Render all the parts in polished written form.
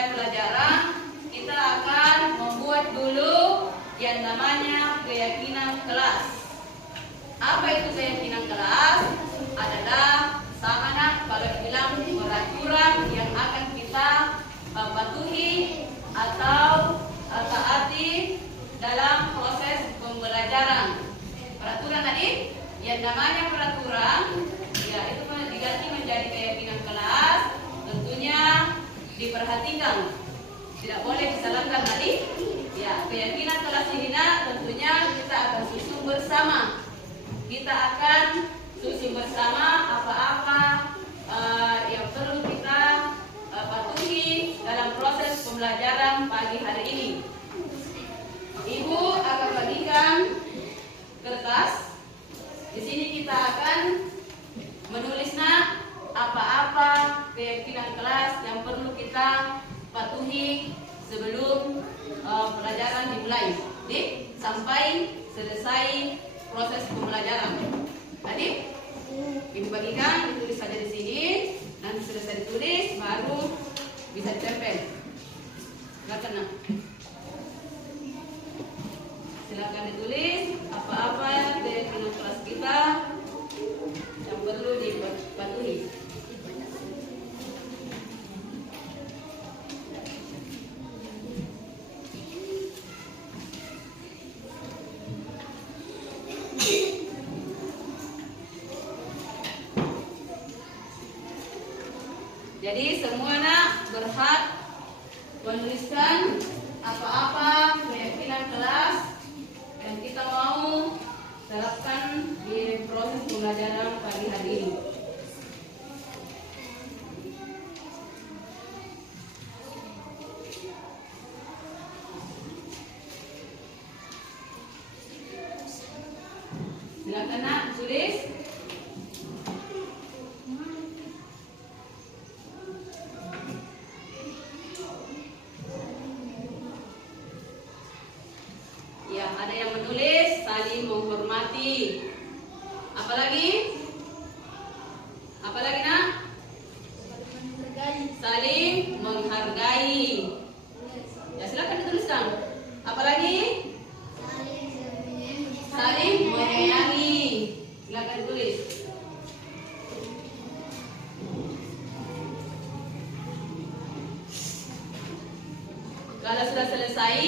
memulai pelajaran, kita akan membuat dulu yang namanya keyakinan kelas. Apa itu keyakinan kelas? Adalah sama anak kalau dibilang peraturan yang akan kita patuhi atau taati dalam proses pembelajaran. Peraturan tadi, yang namanya peraturan, ya itu diganti menjadi keyakinan kelas. Tentunya diperhatikan, tidak boleh disalahkan tadi. Ya, keyakinan kelas ini tentunya kita akan susun bersama. Kita akan susun bersama apa-apa yang perlu kita patuhi dalam proses pembelajaran pagi hari ini. Ibu akan bagikan kertas. Di sini kita akan menulisnya apa-apa keyakinan kelas yang perlu kita patuhi sebelum pelajaran dimulai, sampai selesai proses pembelajaran. Tadi ibu bagikan, ditulis saja di sini. Nanti selesai ditulis, baru bisa ditempel. Silakan ditulis apa-apa keyakinan kelas kita yang perlu dipatuhi. Jadi semua anak berhak menuliskan apa-apa keyakinan kelas yang kita mau terapkan di proses pembelajaran pagi hari ini. Silakan nak tulis. Ya, ada yang menulis saling menghormati. Apalagi? Apalagi nak? Saling menghargai. Ya, silakan dituliskan. Apalagi? Saling menyayangi. Silakan tulis. Kalau sudah selesai,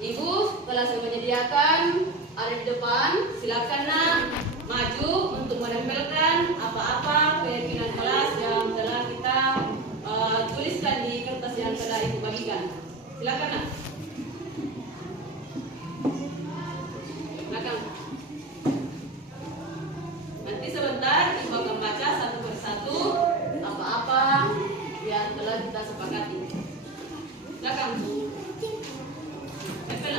ibu telah menyediakan ada di depan. Silakan nak maju untuk menempelkan apa-apa keyakinan kelas yang telah kita tuliskan di kertas yang telah ibu bagikan. Silakan nak. Silakan. Nanti sebentar ibu akan baca satu persatu apa-apa yang telah kita sepakati. Silakan. Tempel.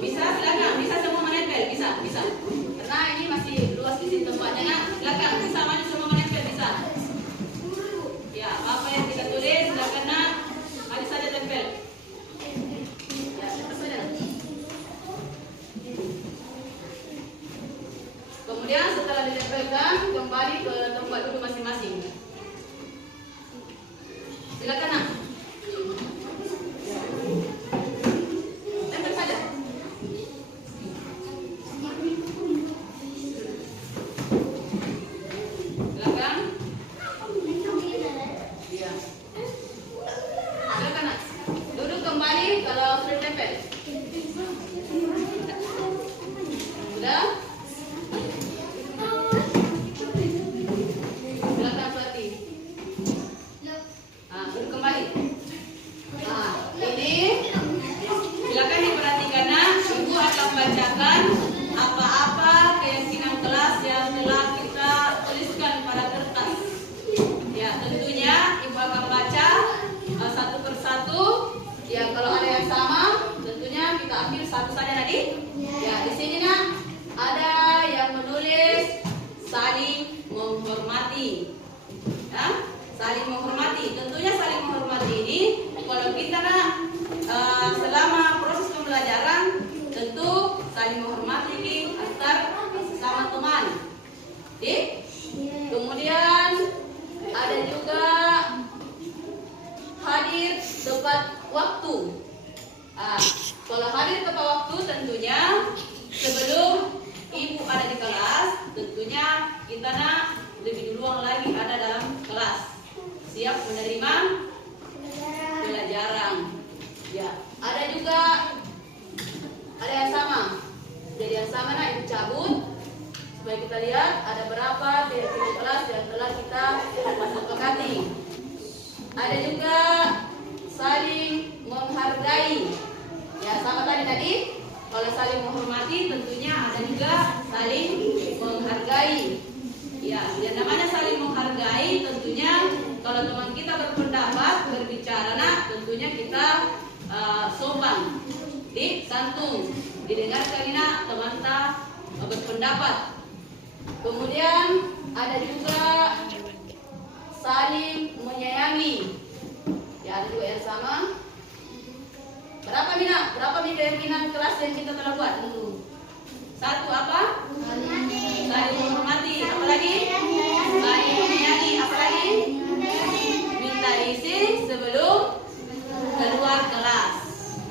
Bisa, silakan. Bisa semua menempel. Bisa. Karena ini masih luas di sini tempatnya. Nah, silakan. Bisa maju semua menempel. Bisa. Ya, apa yang kita tulis, silakan nak. Maju saja tempel. Ya, tempel saja. Kemudian setelah ditempelkan, kembali ke tempat duduk masing-masing. Silakan nak. Tempel saja. Silakan. Ya. Silakan nak. Duduk kembali kalau sudah tempel. Sudah? Silakan Fatih. Duduk kembali. Ini silakan diperhatikan nak. Ibu akan bacakan apa-apa keyakinan kelas yang telah kita tuliskan pada kertas. Ya, tentunya ibu akan baca satu persatu. Ya, kalau ada yang sama, tentunya kita ambil satu saja tadi. Ya, di sini nak ada yang menulis saling menghormati. Ya, saling menghormati. Tentunya saling menghormati ini kalau kita nak selama proses pembelajaran saling menghormati antar sesama teman. Kemudian ada juga hadir tepat waktu. Kalau hadir tepat waktu tentunya sebelum ibu ada di kelas, tentunya kita lebih duluan lagi ada dalam kelas, siap menerima pelajaran. Ya, ada juga ada yang sama. Jadi yang sama ibu cabut supaya kita lihat ada berapa keyakinan kelas yang telah kita sepakati. Ada juga saling menghargai. Ya, sama tadi. Kalau saling menghormati tentunya ada juga saling menghargai. Ya, yang namanya saling menghargai tentunya kalau teman kita berpendapat, berbicara, tentunya kita sopan, santun, didengarkan teman kita berpendapat. Kemudian ada juga saling menyayangi. Ya, ada juga yang sama. Berapa keyakinan kelas yang kita telah buat? Satu apa? Saling menghormati. Apa lagi? Saling menyayangi. Apa lagi? Minta izin sebelum keluar kelas.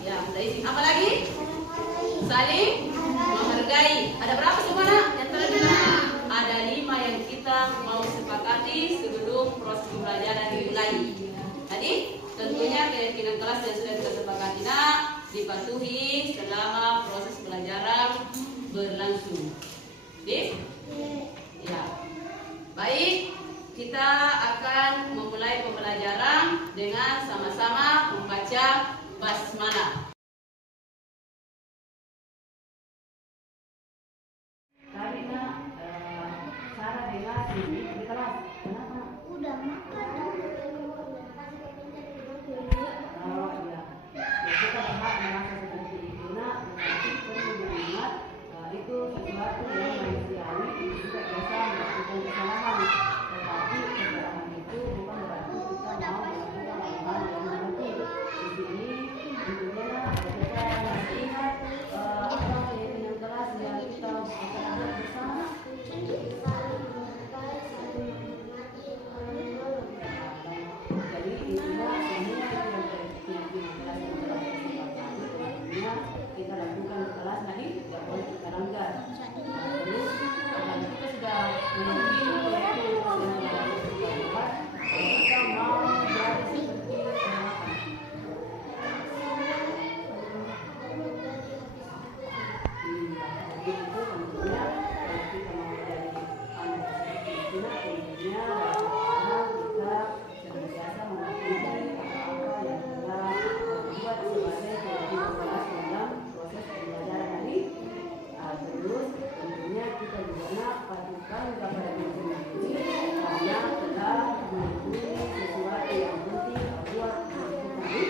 Ya, minta izin. Apa lagi? Saling menghargai. Ada berapa semua yang telah kita? Ada 5 yang kita mau sepakati sebelum proses pembelajaran dimulai. Tadi tentunya keyakinan kelas yang sudah kita sepakati dipatuhi selama proses pelajaran berlangsung. Ya. Baik, kita akan memulai pembelajaran dengan sama-sama membaca basmalah. Tadi Sarah dengar di kelas. Kenapa? Udah makan. Kita berhak merasa seperti itu, tetapi perlu diingat itu sesuatu yang manusiawi, juga biasa melakukan kesalahan. Tetapi kesalahan itu bukan berarti kita mau melakukan hal yang negatif. Di sini tentunya kita masih ingat apa keyakinan kelas yang kita belajar bersama. Jadi intinya semua kita lakukan kelas tadi tidak boleh kita langgar. Terus kita sudah memenuhi yaitu yang kita kita mau jadi seperti itu tentunya kalau kita mau jadi anak seperti itu tentunya kita senantiasa mematuhi apa yang telah dibuat sebagai keyakinan kelas dalam proses pembelajaran tadi. Terus tentunya kita juga patuhkan kepada diri sendiri karena telah mengikuti sesuatu yang penting buat diri tadi.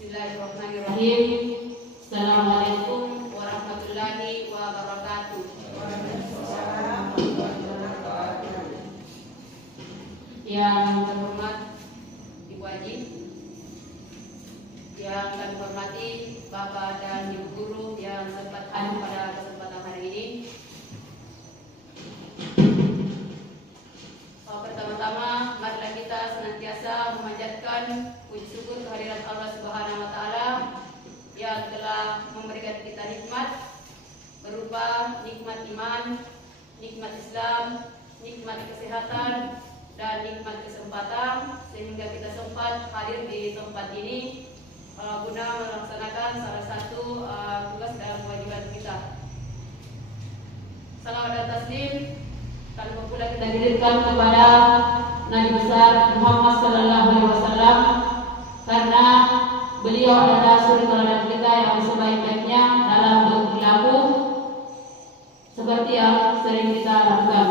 Bismillahirrahmanirrahim. Assalamualaikum warahmatullahi wabarakatuh. Yang terhormat Ibu Haji, yang kami hormati Bapak dan Ibu Guru yang sempat hadir pada kesempatan hari ini. Pertama-tama, marilah kita senantiasa memanjatkan puji syukur kehadirat Allah Subhanahu wa Ta'ala yang telah memberikan kita nikmat berupa nikmat iman, nikmat Islam, nikmat kesehatan, dan nikmat kesempatan sehingga kita sempat hadir di tempat ini guna melaksanakan salah satu tugas dalam kewajiban kita. Salawat dan taslim kami pula kita kirimkan kepada Nabi besar Muhammad sallallahu alaihi wasallam karena ketujuh adalah suri teladan kita yang sebaik-baiknya dalam berperilaku seperti yang sering kita lakukan.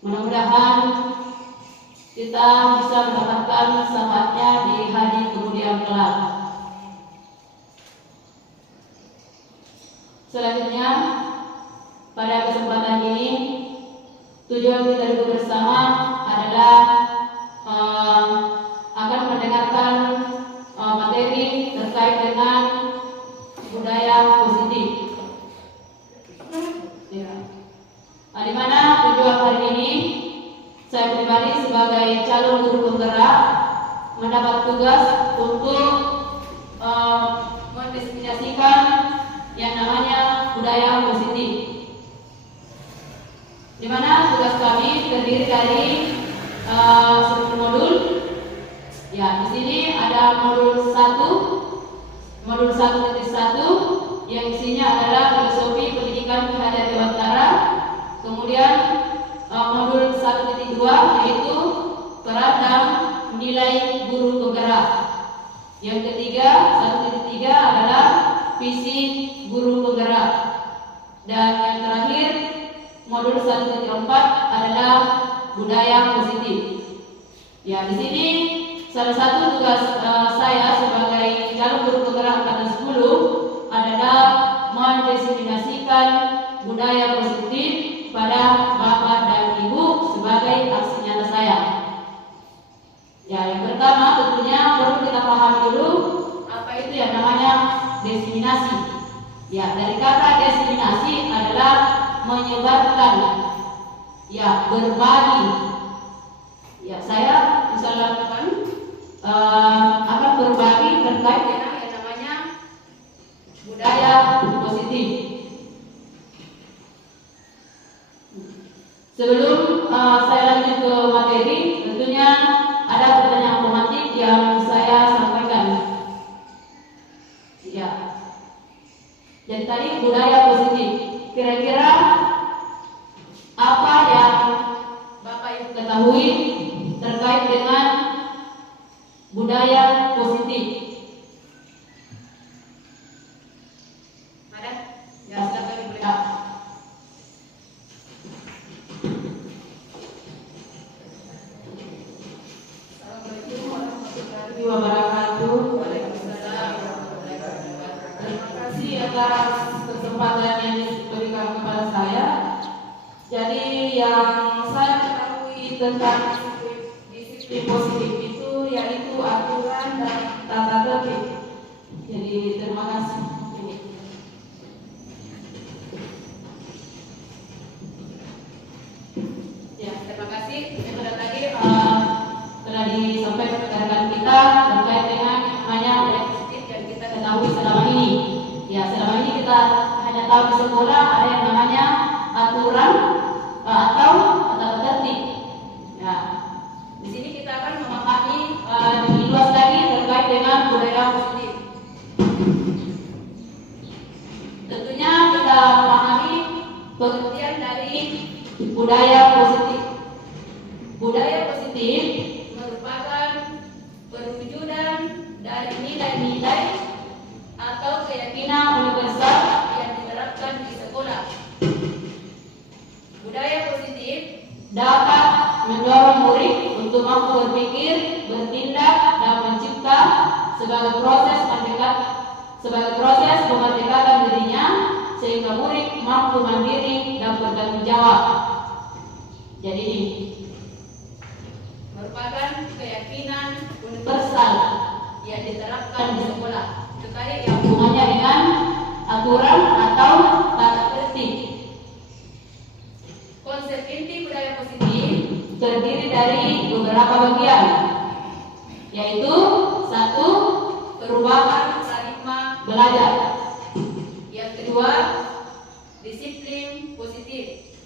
Mudah-mudahan kita bisa mendapatkan syafaatnya di hari kemudian kelak. Selanjutnya, pada kesempatan ini, tujuan kita duduk bersama adalah akan mendengarkan materi terkait dengan budaya positif. Ya. Di mana tujuan hari ini saya pribadi sebagai calon guru penggerak mendapat tugas untuk mendefinisikan yang namanya budaya positif. Di mana tugas kami terdiri dari satu modul. Ya, di sini ada modul 1.1 yang isinya adalah filosofi pendidikan Ki Dewantara. Kemudian modul 1.2 yaitu peran dan nilai guru penggerak. Yang ketiga, 1.3 adalah visi guru penggerak. Dan yang terakhir, modul 1.4 adalah budaya positif. Ya, di sini salah satu tugas saya sebagai calon guru penggerak angkatan 10 adalah mendefinisikan budaya positif pada Bapak dan Ibu sebagai aksi nyata saya. Ya, yang pertama tentunya perlu kita pahami dulu apa itu yang namanya diseminasi. Ya, dari kata diseminasi adalah menyebarkan, ya, berbagi. Ya, saya misalnya akan berbagi terkait dengan yang namanya budaya positif. Sebelum saya lanjut ke materi, tentunya ada pertanyaan otomatis yang saya sampaikan. Ya, jadi tadi budaya positif. Kira-kira apa yang Bapak Ibu ketahui terkait dengan budaya positif? Ada? Ya, silakan Ibu. Assalamualaikum warahmatullahi wabarakatuh. Waalaikumsalam warahmatullahi wabarakatuh. Terima kasih atas kesempatan yang diberikan kepada saya. Jadi yang saya ketahui tentang disiplin positif itu yaitu aturan dan tata tertib. Jadi terima kasih. Ya, terima kasih. Yang tadi telah disampaikan rekan kita terkait dengan namanya budaya positif yang kita ketahui selama ini. Ya, selama ini kita hanya tahu di sekolah ada yang namanya aturan atau tata tertib. Ya, di sini kita akan memahami lebih luas lagi terkait dengan budaya positif. Tentunya kita memahami pengertian dari budaya positif. Budaya positif merupakan perwujudan dari nilai-nilai atau keyakinan universal yang diterapkan di sekolah. Budaya positif dapat mendorong murid untuk mampu berpikir, bertindak, dan mencipta sebagai proses pemerdekatan dirinya sehingga murid mampu mandiri dan bertanggung jawab. Jadi ini merupakan keyakinan universal yang diterapkan di sekolah terkait yang hubungannya dengan aturan atau tata tertib. Konsep inti budaya positif terdiri dari beberapa bagian, yaitu 1. Perubahan paradigma belajar. Yang kedua, disiplin positif.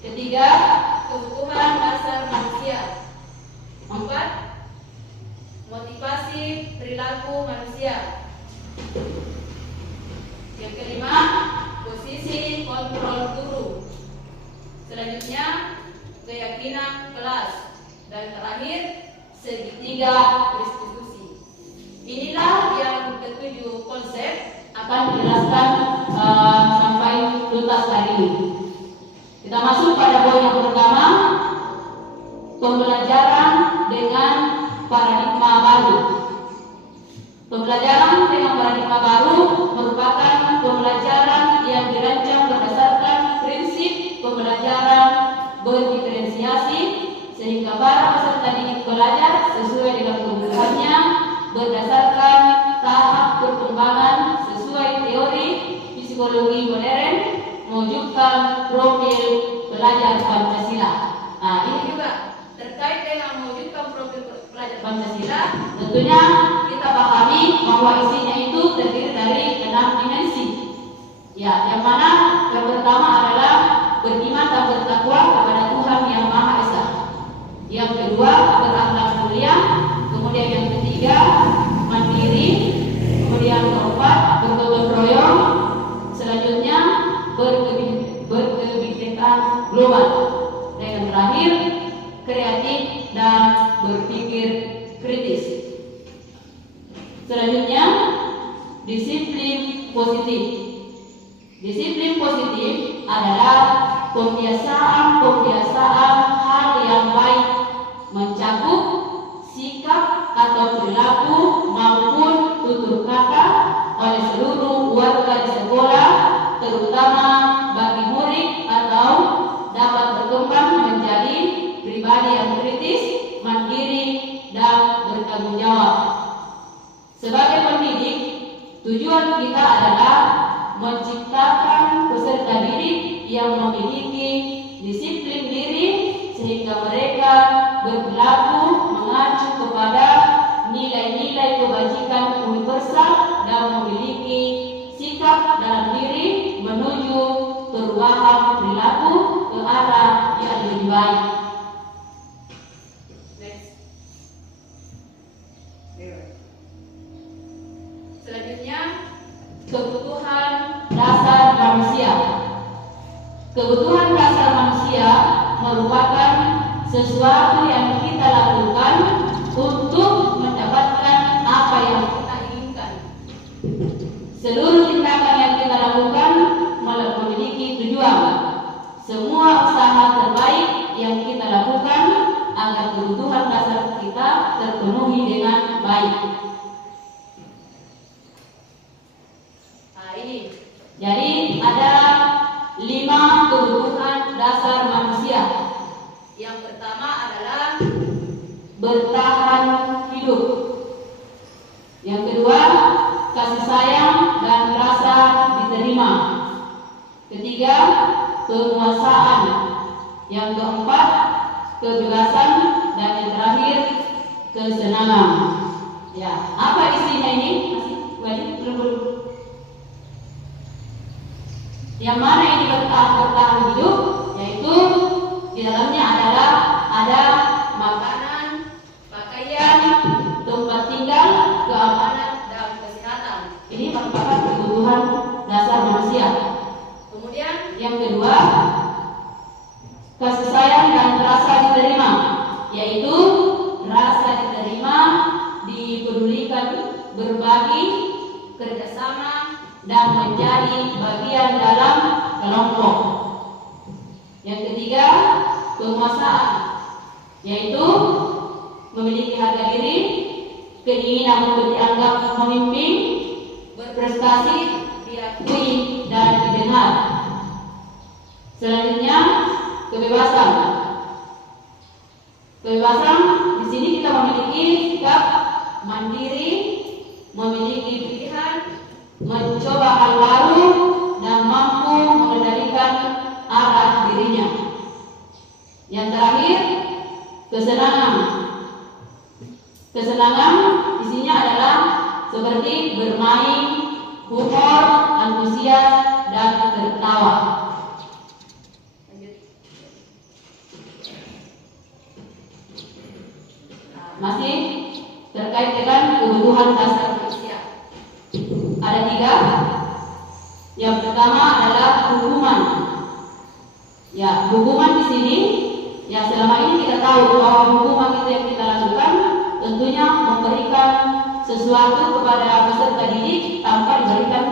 Ketiga, kebutuhan dasar manusia. 4. Motivasi perilaku manusia. Yang kelima, posisi kontrol guru. Selanjutnya keyakinan kelas, dan terakhir segitiga restitusi. Inilah yang ketujuh konsep akan dijelaskan sampai tuntas hari ini. Kita masuk pada poin yang pertama, pembelajaran dengan paradigma baru. Pembelajaran dengan paradigma baru merupakan pembelajaran yang dirancang berdasarkan prinsip pembelajaran berdiferensiasi, sehingga para peserta didik belajar sesuai dengan kebutuhannya berdasarkan tahap perkembangan sesuai teori psikologi modern, mewujudkan profil pelajar Pancasila. Nah, ini juga terkait dengan mewujudkan profil pelajar Pancasila. Tentunya kita pahami bahwa isinya itu terdiri dari 6 dimensi. Ya, yang mana yang pertama adalah beriman dan bertakwa kepada Tuhan yang Maha Esa. Yang kedua, berakhlak mulia. Kemudian yang ketiga, mandiri. Kemudian keempat, bergotong royong. Selanjutnya, berkebinekaan global. Dan yang terakhir, kreatif dan berpikir kritis. Selanjutnya, disiplin positif. Disiplin positif adalah pembiasaan hal yang baik, mencakup sikap atau perilaku maupun tutur kata oleh seluruh warga di sekolah, terutama bagi murid, atau dapat berkembang menjadi pribadi yang kritis, mandiri, dan bertanggung jawab. Sebagai pendidik, tujuan kita adalah menciptakan peserta didik yang memiliki disiplin diri, sehingga mereka berperilaku mengacu kepada nilai-nilai kebajikan universal dan memiliki sikap dalam diri menuju perubahan perilaku ke arah yang lebih baik. Selanjutnya, kebutuhan dasar manusia. Kebutuhan dasar manusia merupakan sesuatu yang kita lakukan untuk mendapatkan apa yang kita inginkan. Seluruh tindakan yang kita lakukan memiliki tujuan. Semua usaha terbaik yang kita lakukan agar kebutuhan dasar kita terpenuhi dengan baik. Nah, ini. Jadi ada 5 kebutuhan dasar manusia. Yang pertama adalah bertahan hidup. Yang kedua, kasih sayang dan rasa diterima. Ketiga, penguasaan. Yang keempat, kebebasan. Dan yang terakhir, kesenangan. Ya, apa isinya ini? Masih wajib terus. Yang mana ini bertahan hidup, yaitu di dalamnya adalah ada makanan, pakaian, tempat tinggal, keamanan, dan kesehatan. Ini merupakan kebutuhan dasar manusia. Kemudian yang kedua, kasih sayang dan rasa diterima, yaitu rasa diterima, dipedulikan, berbagi, kerjasama, dan menjadi bagian dalam kelompok. Yang ketiga, penguasaan, yaitu memiliki harga diri, keinginan untuk dianggap memimpin, berprestasi, diakui, dan didengar. Selanjutnya, kebebasan. Kebebasan di sini kita memiliki sikap mandiri, memiliki pilihan, mencoba hal baru, dan mampu mengendalikan arah dirinya. Yang terakhir, kesenangan. Kesenangan isinya adalah seperti bermain, humor, antusias, dan tertawa. Masih terkait dengan kebutuhan dasar manusia. Ada 3. Yang pertama adalah hukuman. Ya, hukuman di sini, ya selama ini kita tahu bahwa hukuman itu yang kita lakukan tentunya memberikan sesuatu kepada peserta didik tanpa diberikan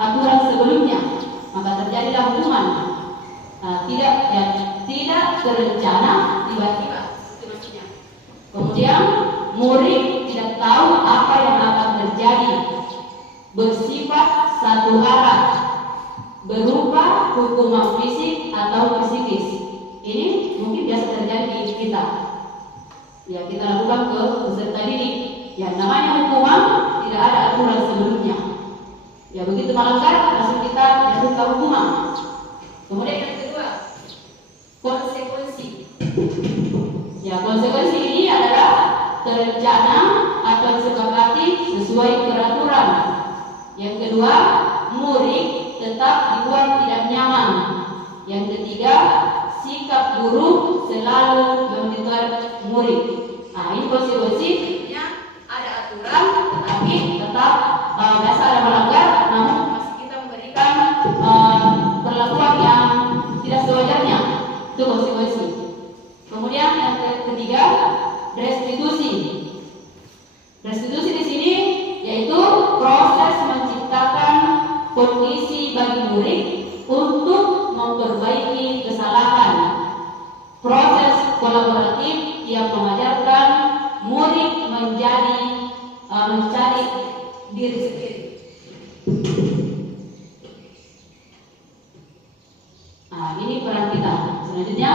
aturan sebelumnya, maka terjadilah hukuman. Tidak terencana, tiba-tiba itu maksudnya. Kemudian murid tidak tahu apa yang akan terjadi, bersifat satu arah, berupa hukuman fisik atau psikis. Ini mungkin biasa terjadi di kita. Ya, kita lakukan ke peserta didik. Ya, namanya hukuman tidak ada aturan sebelumnya. Ya, begitu melanggar langsung kita jatuhkan hukuman. Kemudian yang kedua, konsekuensi. Ya, konsekuensi ini adalah terencana atau disepakati sesuai peraturan. Yang kedua, murid tetap dibuat tidak nyaman. Yang ketiga, sikap guru selalu memonitor murid. Nah, ini konsekuensinya ada aturan, tetapi tetap biasa ada melanggar, namun masih kita memberikan perlakuan yang tidak sewajarnya. Itu konsekuensi. Kemudian yang ketiga, restitusi. Restitusi di sini yaitu proses menciptakan kondisi bagi murid untuk memperbaiki kesalahan. Proses kolaboratif yang mengajarkan murid mencari diri sendiri. Nah, ini peran kita. Selanjutnya,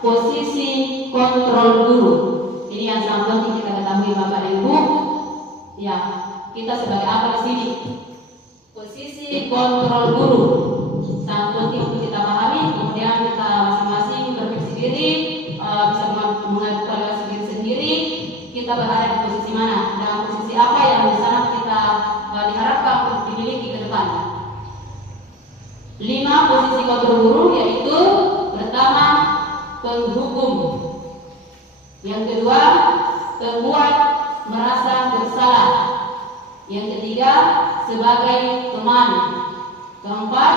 posisi kontrol guru. Ini yang sangat penting kita ketahui Bapak dan Ibu. Ya, kita sebagai apa di sini? Posisi kontrol guru sangat penting untuk kita pahami. Kemudian kita masing-masing berpikir diri, bisa mengevaluasi diri sendiri. Kita berada di posisi mana, dalam posisi apa yang di sana kita diharapkan untuk dimiliki ke depan. 5 posisi kontrol guru yaitu pertama, penghukum. Yang kedua, pembuat merasa bersalah. Yang ketiga, sebagai teman. Keempat,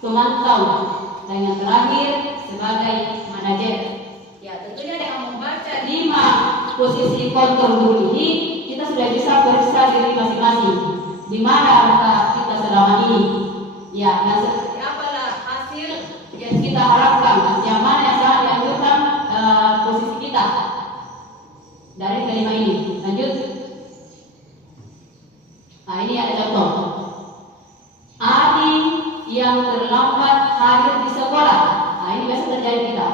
pemantau. Dan yang terakhir, sebagai manajer. Ya, tentunya dengan membaca 5 posisi kontrol guru ini, kita sudah bisa periksa diri masing-masing. Di mana kita selama ini? Ya, dan seperti apalah hasil yang kita harapkan? Yang mana yang sangat dianjurkan posisi kita dari kelima ini? Lanjut. Nah, ini ada contoh. Adik yang terlambat hadir di sekolah. Nah, ini biasa terjadi kita.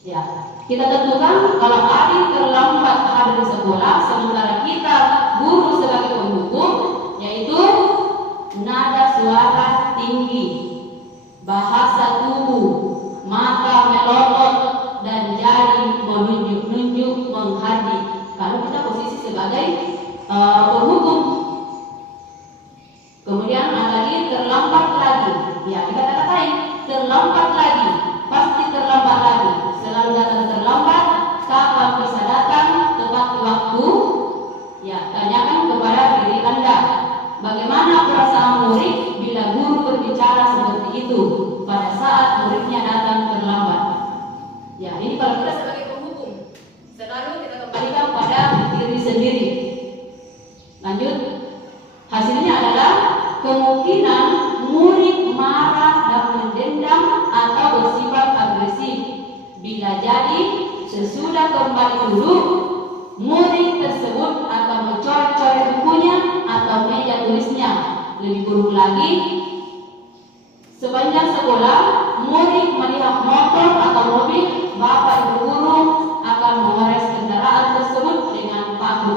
Ya, kita tentukan kalau adik terlambat hadir di sekolah, sementara kita guru sebagai penghukum, yaitu nada suara tinggi, bahasa tubuh, mata melotot, dan jari menunjuk-nunjuk menghardik. Kalau kita posisi sebagai penghukum. Kemudian ada lagi terlambat lagi. Ya, kita katakan terlambat lagi, pasti terlambat lagi. Selalu datang terlambat. Kapan bisa datang tepat waktu? Ya, tanyakan kepada diri Anda. Bagaimana perasaan murid bila guru berbicara seperti itu pada saat muridnya datang terlambat? Ya, ini kalau kita sebagai penghukum, selalu kita kembalikan pada diri sendiri. Lanjut, hasilnya adalah kemungkinan murid marah dan mendendam atau bersifat agresif. Bila jadi, sesudah kembali duduk, murid tersebut akan mencoret-coret bukunya atau meja tulisnya. Lebih buruk lagi, sepanjang sekolah, murid melihat motor atau mobil, bapak ibu guru akan mengores kendaraan tersebut dengan paku.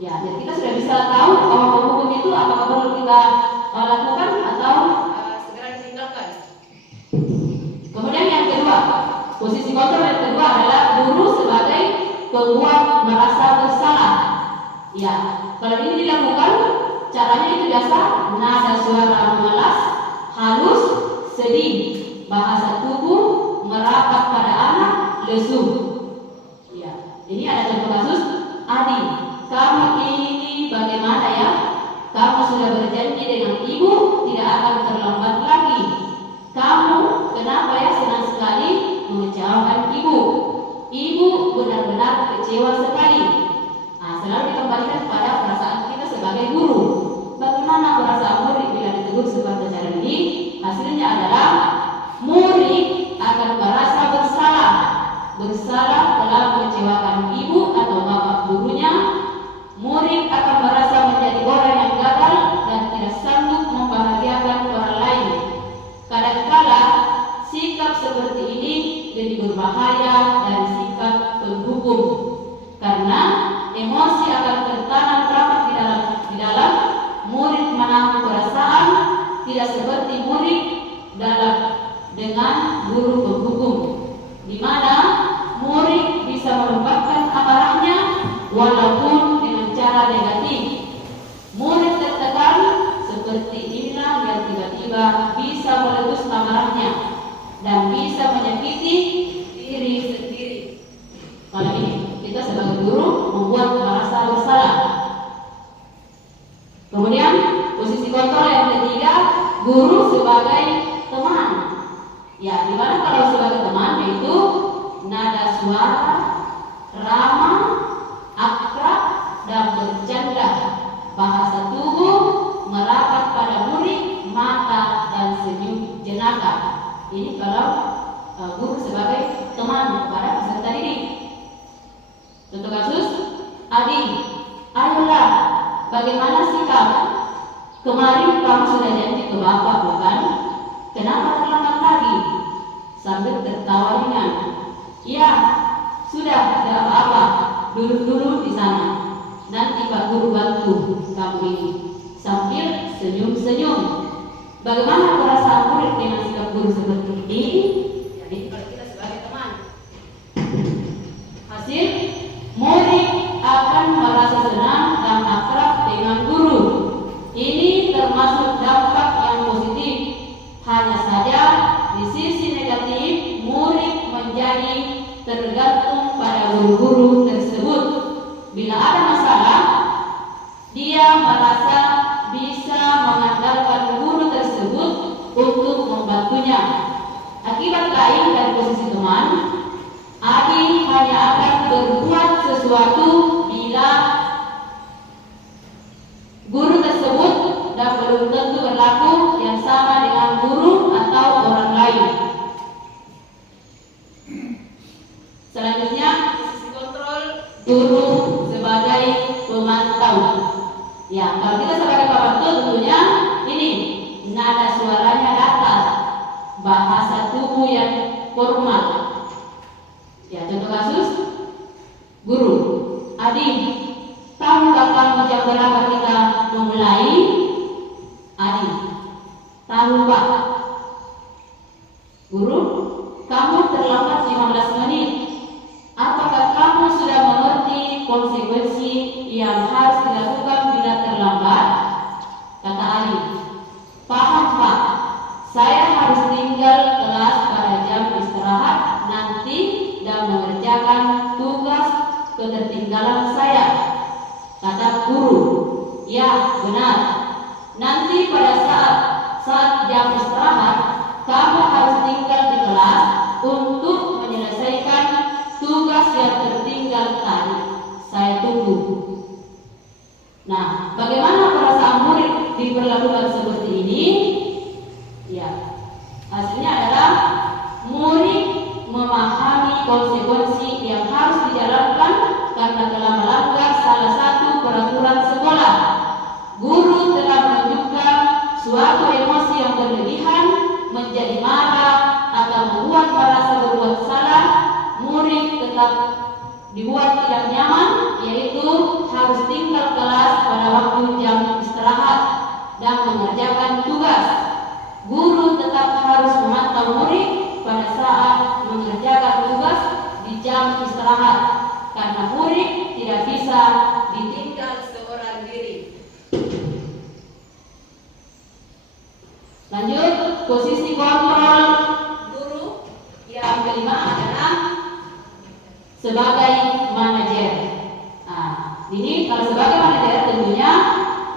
Ya, jadi kita sudah bisa tahu bahwa penghukum itu apakah perlu kita lakukan atau segera ditinggalkan. Kemudian yang kedua, posisi kontrol yang kedua adalah guru sebagai pembuat merasa bersalah. Ya, kalau ini dilakukan, caranya itu biasa nada suara mengelas, halus, sedih, bahasa tubuh merapat pada anak, lesu. Ya, ini ada contoh kasus, Adi, kamu ini bagaimana ya? Kamu sudah berjanji dengan ibu tidak akan terlambat lagi. ini, hasilnya adalah murid akan merasa bersalah telah mengecewakan ibu atau bapak gurunya. Murid akan merasa menjadi orang yang gagal dan tidak sanggup membahagiakan orang lain. Kadangkala sikap seperti ini lebih berbahaya dari sikap penghukum, karena emosi akan tertanam rapat di dalam murid menahan perasaan, tidak seperti murid dengan guru penghukum, di mana murid bisa melupakan amarahnya walaupun dengan cara negatif. Murid tertekan seperti inilah yang tiba-tiba bisa meletus amarahnya dan bisa menyakiti diri sendiri. Kali ini kita sebagai guru membuat merasa bersalah. Kemudian posisi kontrol yang ketiga, guru sebagai teman. Ya, dimana kalau sebagai teman yaitu nada suara ramah, akrab dan bercanda, bahasa tubuh merapat pada murid, mata dan senyum jenaka. Ini kalau guru sebagai teman kepada peserta didik. Contoh kasus, adik, ayolah, bagaimana sikap? Kemarin kamu sudah janji ke bapak, bukan? Kenapa terlambat lagi? Sambil tertawa ringan. Ya, sudah, tidak apa-apa. Duduk dulu di sana. Nanti Pak Guru bantu kamu ini. Sambil senyum-senyum. Bagaimana perasaan murid dengan sikap guru seperti ini? Jadi kalau kita sebagai teman, hasil murid akan merasa senang dan akrab dengan guru. Ini termasuk dampak yang positif. Hanya saja di sisi negatif, murid menjadi tergantung pada guru-guru tersebut. Bila ada masalah, dia merasa bisa mengandalkan guru tersebut untuk membantunya. Akibat lain dari posisi teman, adik hanya akan berbuat sesuatu bila guru tersebut dan belum tentu berlaku yang sama dengan guru atau orang lain. Selanjutnya, posisi kontrol guru sebagai pemantau. Ya, kalau kita sebagai pemantau tentunya ini nada suaranya datar, bahasa tubuh yang formal. Ya, contoh kasus, guru, adik, tahu kapan jam berapa kita memulai? Adik, tahu Pak. Guru, kamu terlambat 15 menit. Apakah kamu sudah mengerti konsekuensi yang harus dilakukan bila terlambat? Kata adik, paham Pak. Saya harus tinggal kelas pada jam istirahat nanti dan mengerjakan tugas ketertinggalan saya. Kata guru, ya benar. Nanti pada saat jam istirahat, kamu harus tinggal di kelas untuk menyelesaikan tugas yang tertinggal tadi. Saya tunggu. Nah, bagaimana perasaan murid diperlakukan seperti ini? Ya, hasilnya adalah murid memahami konsekuensi yang harus dijalankan karena telah melanggar salah satu peraturan sekolah. Guru telah menunjukkan suatu emosi yang berlebihan, menjadi marah atau membuat merasa berbuat salah. Murid tetap dibuat tidak nyaman, yaitu harus tinggal kelas pada waktu jam istirahat dan mengerjakan tugas. Guru tetap harus memantau murid pada saat mengerjakan tugas di jam istirahat, karena murid tidak bisa ditinggal seorang diri. Lanjut, posisi kontrol guru yang kelima adalah sebagai manajer. Nah, ini kalau sebagai manajer tentunya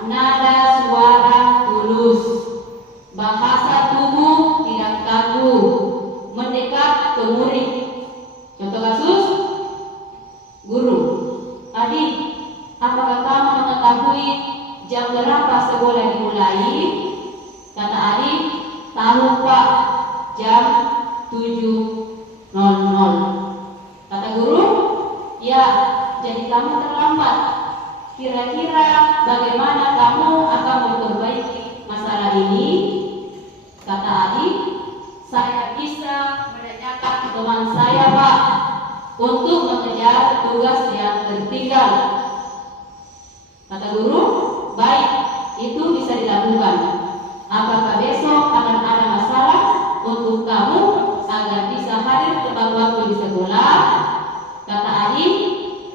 nada suara tulus, bahasa tubuh tidak kaku, mendekat ke murid. Contoh kasus, guru, adik, apakah kamu mengetahui jam berapa sekolah dimulai? Kata adik, jam 7.00. Kata guru, ya, jadi kamu terlambat. Kira-kira bagaimana kamu akan memperbaiki masalah ini? Kata Adi, saya bisa menanyakan teman saya, Pak, untuk mengejar tugas yang tertinggal. Kata guru, baik, itu bisa dilakukan. Apakah besok akan ada masalah untuk kamu agar bisa hadir tepat waktu di sekolah? Kata Adi,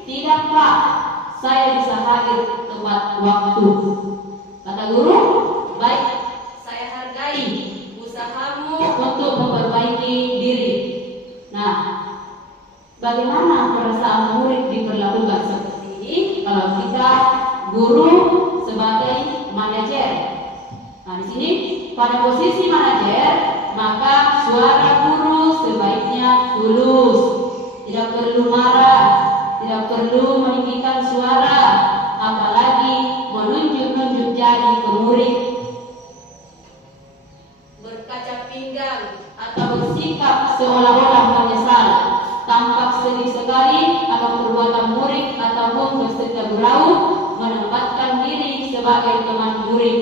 tidak, Pak, saya bisa hadir tepat waktu. Kata guru, baik, saya hargai usahamu untuk memperbaiki diri. Nah, bagaimana perasaan murid diperlakukan seperti ini kalau kita guru sebagai manajer? Nah, di sini pada posisi manajer, maka suara guru sebaiknya tulus, tidak perlu marah, tidak perlu meninggikan suara, apalagi menunjuk-nunjuk jari ke murid, berkaca pinggang atau bersikap seolah-olah menyesal, tampak sedih sekali akan perbuatan murid ataupun bersedia berlaut menempatkan diri sebagai teman murid.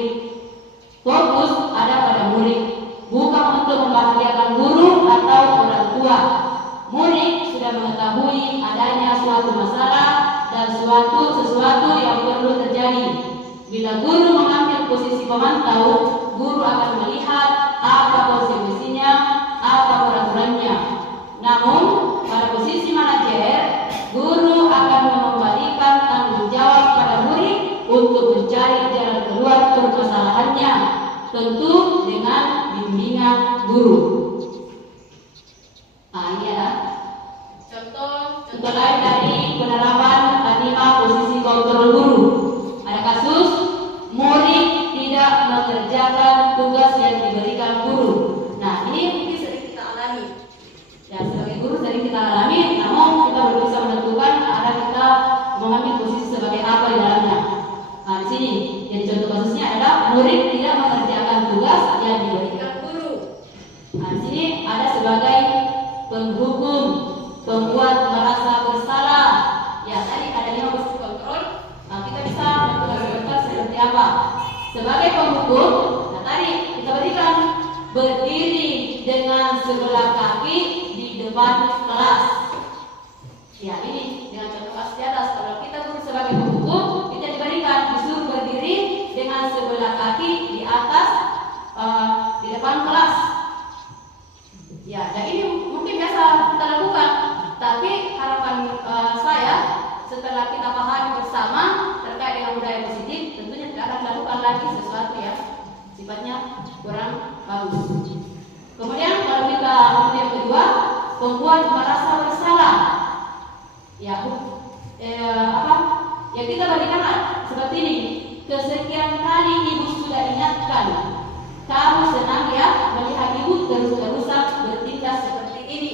Fokus ada pada murid, bukan untuk membahagiakan guru atau orang tua. Murid sudah mengetahui adanya suatu masalah dan sesuatu yang perlu terjadi. Bila guru mengambil posisi pemantau, guru akan melihat apa konsekuensinya, apa peraturannya. Namun, pada posisi manajer, guru akan mengembalikan tanggung jawab pada murid untuk mencari jalan keluar permasalahannya, tentu dengan bimbingan guru. Nah, ini ada contoh lain dari penerapan anima posisi kontrol guru. Ada kasus murid tidak mengerjakan tugas yang diberikan guru. Nah, ini mungkin sering kita alami. Ya, sebagai guru sering kita alami, namun kita belum bisa menentukan arah kita mengambil posisi sebagai apa di dalamnya. Nah, di sini jadi contoh kasusnya adalah murid tidak mengerjakan tugas yang diberikan guru. Nah, di sini ada sebagai penghukum, pembuat merasa bersalah. Ya, tadi ada 5 posisi kontrol. Nah, kita bisa menentukan seperti apa. Sebagai penghukum, nah tadi kita berikan berdiri dengan sebelah kaki di depan kelas. Ya, ini dengan contoh kasus di atas. Kalau kita guru sebagai penghukum, kita diberikan disuruh berdiri dengan sebelah kaki di atas di depan kelas. Ya, dan ini mungkin biasa kita lakukan, tapi harapan saya setelah kita pahami bersama terkait dengan budaya positif, tentunya tidak akan dilakukan lagi sesuatu yang sifatnya kurang bagus. Kemudian kalau kita yang kedua, membuat merasa bersalah. Ya, ya kita berikan seperti ini. Kesekian kali ibu sudah ingatkan, kamu senang ya melihat ibu terus-terusan bertindak seperti ini.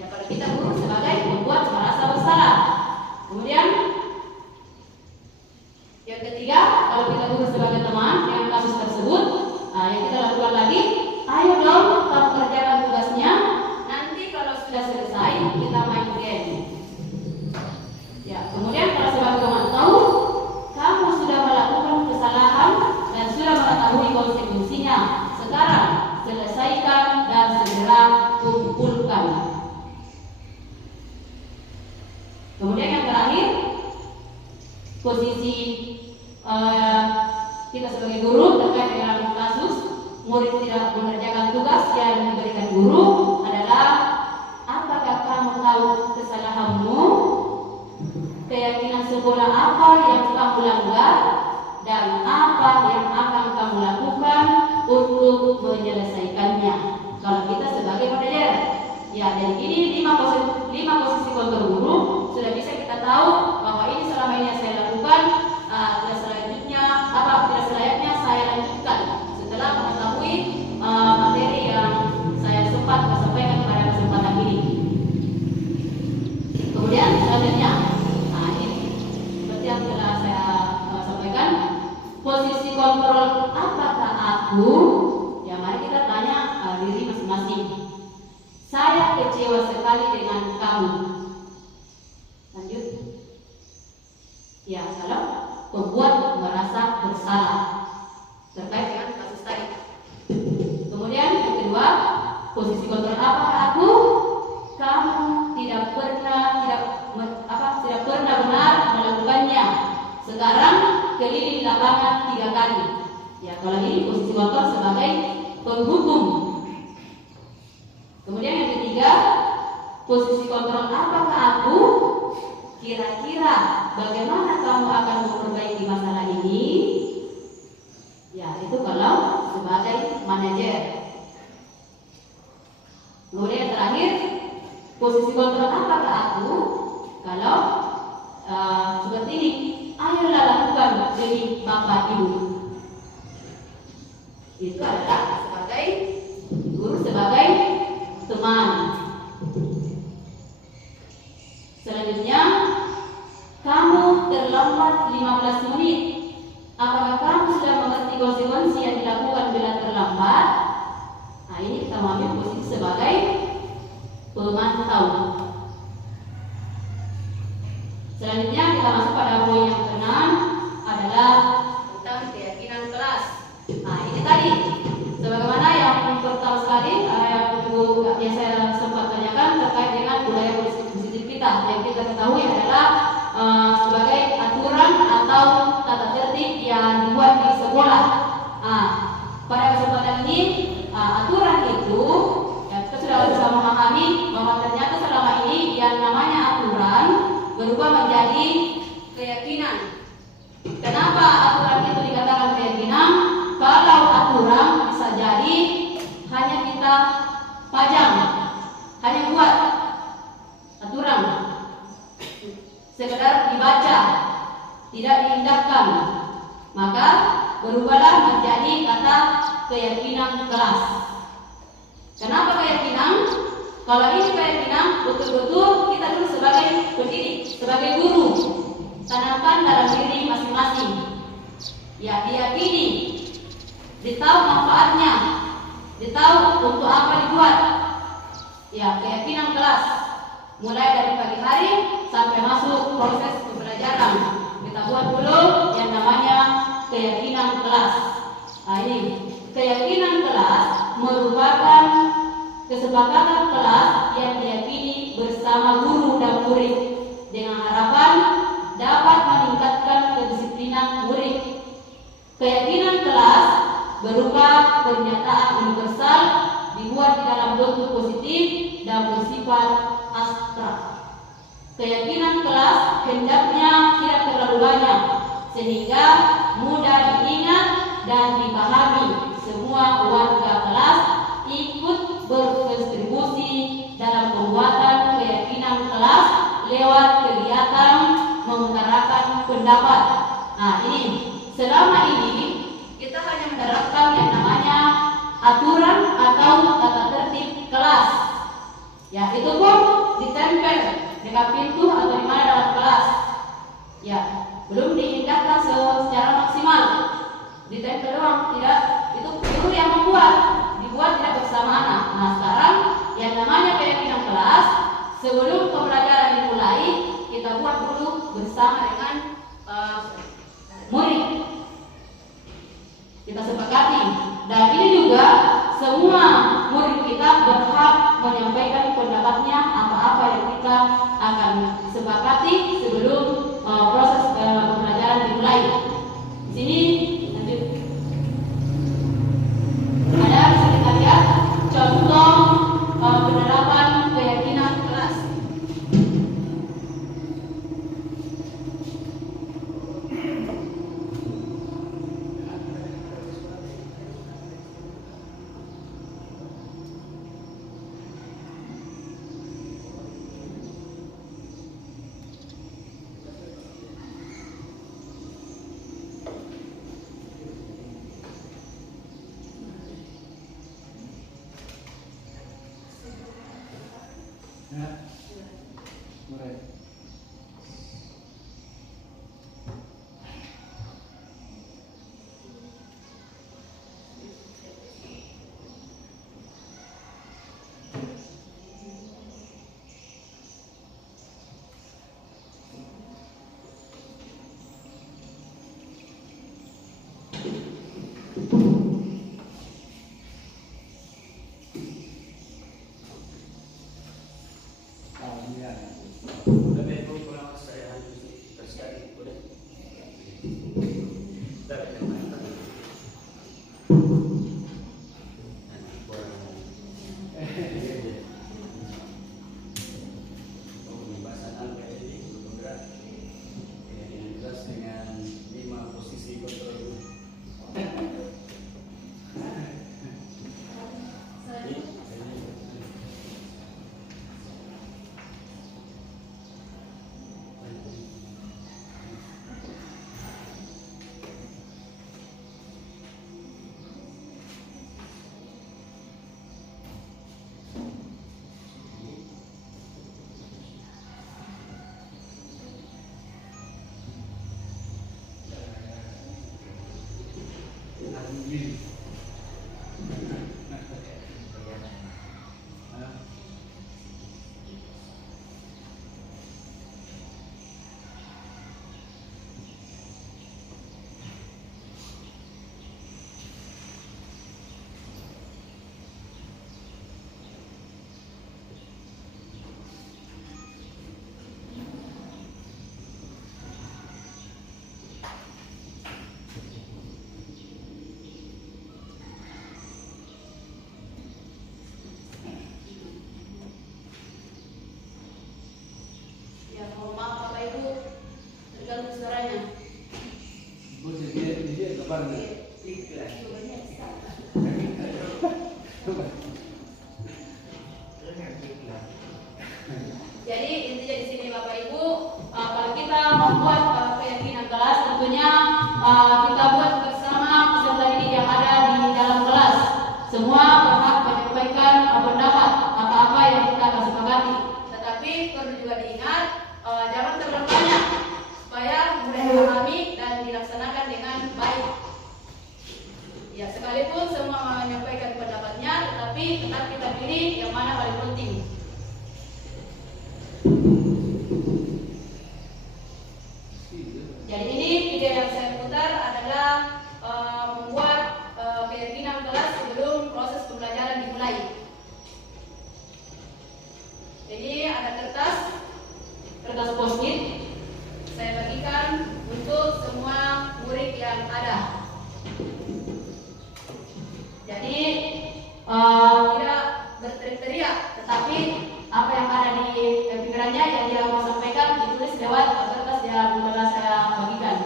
Ya, kalau kita guru sebagai membuat merasa bersalah. Kemudian yang ketiga, kalau kita guru sebagai teman yang kasus tersebut, yang kita lakukan lagi, ayo dong kamu kerjakan tugasnya. Nanti kalau sudah selesai kita main game. Ya, kemudian kalau sebagai teman tahu, kamu sudah melakukan kesalahan dan sudah mengetahui konsekuensinya. Sekarang selesaikan dan segera kumpulkan. Kemudian yang terakhir, posisi kita sebagai guru terkait dengan kasus murid tidak mengerjakan tugas yang diberikan guru adalah, apakah kamu tahu kesalahanmu, keyakinan sekolah apa yang kamu langgar, dan apa yang akan kamu lakukan untuk menyelesaikannya. Kalau kita sebagai manajer, ya, dari ini 5 posisi kontrol guru sudah bisa kita tahu bahwa ini selama ini yang saya lakukan, tidak selayaknya saya lanjutkan setelah mengetahui materi yang saya sempat sampaikan pada kesempatan ini. Kemudian selanjutnya, ini seperti yang telah saya sampaikan, posisi kontrol apakah aku, ya mari kita tanya dalam diri masing-masing. Saya kecewa sekali dengan kamu. Lanjut. Ya, kalau pembuat merasa bersalah terkait dengan kasus tadi. Kemudian yang kedua, posisi kontrol apakah aku? Kamu tidak pernah benar melakukannya. Sekarang keliling lapangan 3 kali. Ya, kalau ini posisi kontrol sebagai penghukum. Kemudian yang ketiga, posisi kontrol apakah aku? Kira-kira bagaimana kamu akan memperbaiki masalah ini? Ya, itu kalau sebagai manajer. Kemudian yang terakhir, posisi kontrol apakah aku? Kalau seperti ini, ayolah lakukan demi Bapak Ibu. Itu adalah sebagai guru, sebagai teman. Selanjutnya, kamu terlambat 15 menit. Apakah kamu sudah mengerti konsekuensi yang dilakukan bila terlambat? Nah, ini kita mengambil posisi sebagai pemantau. Selanjutnya kita masuk pada poin yang keenam, adalah tentang keyakinan kelas. Nah, ini tadi sebagaimana yang pertama sekali yang saya sempat tanyakan terkait dengan budaya positif kita. Yang kita ketahui adalah sebagai aturan atau tata tertib yang dibuat di sekolah. Nah, pada kesempatan ini aturan itu ya, kita sudah bisa memahami bahwa ternyata selama ini yang namanya aturan berubah menjadi keyakinan. Kenapa aturan itu dikatakan keyakinan? Kalau aturan bisa jadi hanya kita pajang, hanya buat aturan, sekedar dibaca, tidak diindahkan, maka berubahlah menjadi kata keyakinan kelas. Kenapa keyakinan? Kalau ini keyakinan, betul-betul kita dulu sebagai pendidik, sebagai guru, tanamkan dalam diri masing-masing. Ya, diyakini, ditahu manfaatnya, ditahu untuk apa dibuat. Ya, keyakinan kelas, mulai dari pagi hari sampai masuk proses pembelajaran. Kita buat dulu yang namanya keyakinan kelas. Nah, ini keyakinan kelas merupakan kesepakatan kelas yang diyakini bersama guru dan murid dengan harapan dapat meningkatkan kedisiplinan murid. Keyakinan kelas berupa pernyataan universal dibuat di dalam bentuk positif dan bersifat abstrak. Keyakinan kelas hendaknya tidak terlalu banyak sehingga mudah diingat dan dipahami. Semua warga kelas ikut berkontribusi dalam pembuatan keyakinan kelas lewat kegiatan mengutarakan pendapat. Nah, ini selama ini kita hanya menerapkan yang namanya aturan atau tata tertib kelas. Ya, itu pun ditempel dekat pintu atau di mana dalam kelas. Ya, belum diindahkan secara maksimal. Ditempel doang, tidak. Itu guru yang membuat, dibuat tidak bersama anak. Nah, sekarang yang namanya keyakinan kelas, sebelum pembelajaran dimulai, kita buat dulu bersama dengan murid. Kita sepakati, dan ini juga semua murid kita berhak menyampaikan pendapatnya apa-apa yang kita akan sepakati sebelum proses pembelajaran dimulai. Di sini lanjut. Ada bisa kita lihat contoh penerapan keyakinan kelas. tetap kita pilih yang mana paling penting. Jadi ini ide yang saya putar adalah membuat keyakinan kelas sebelum proses pembelajaran dimulai. Jadi ada kertas post-it saya bagikan untuk semua murid yang ada. Jadi tidak berteriak-teriak, tetapi apa yang ada di pikirannya yang dia mau sampaikan ditulis lewat kertas yang telah saya bagikan.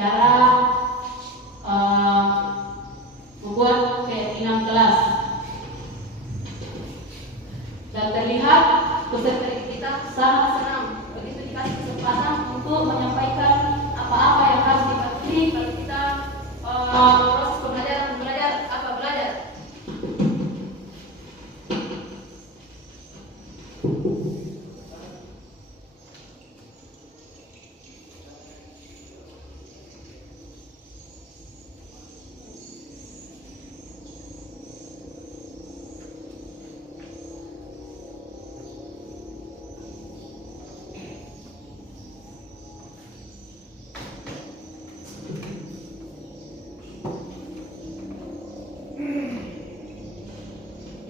Cara membuat keyakinan kelas, dan terlihat peserta kita sangat senang begitu dikasih kesempatan untuk menyampaikan apa-apa yang harus dipatuhi kalau kita proses pembelajaran belajar.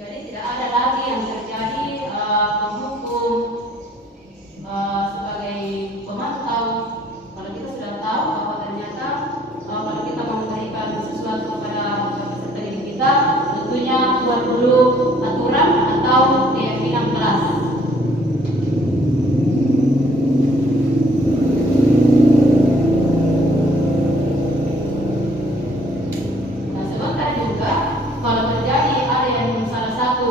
Jadi tidak ada lagi yang terjadi menghukum sebagai pemantau. Kalau kita sudah tahu bahwa ternyata kalau kita memberikan sesuatu kepada peserta didik kita, tentunya buat dulu aturan atau keyakinan kelas. Nah, sebentar juga kalau terjadi ada yang salah satu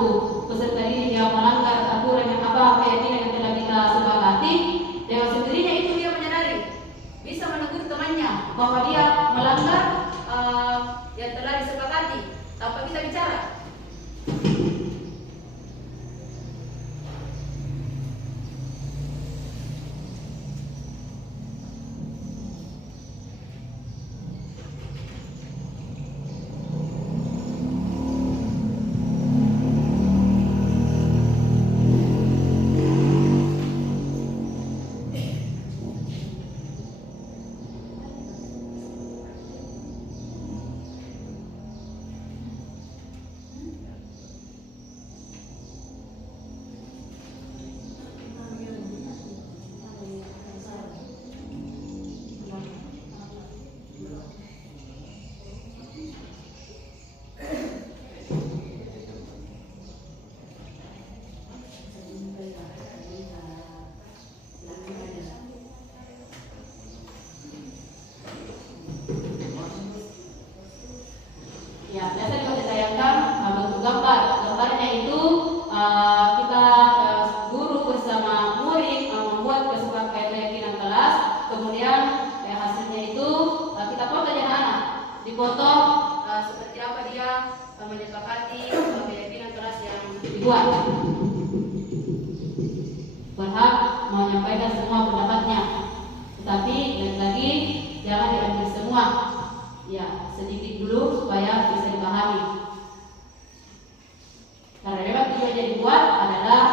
peserta didik yang melanggar aturan yang keyakinan yang telah kita sepakati, dengan sendirinya itu dia menyadari, bisa menegur temannya bahwa dia melanggar yang telah disepakati tanpa kita bicara. Ya, biasa juga ditayangkan bentuk gambar. Gambarnya itu kita guru bersama murid membuat keyakinan kelas. Kemudian hasilnya itu kita foto dengan anak. Difoto seperti apa dia menyepakati keyakinan kelas yang dibuat. Berhak menyampaikan semua pendapatnya, tetapi lagi jangan diambil semua. Ya, sedikit dulu supaya bisa dipahami. Karena memang tujuan yang dibuat adalah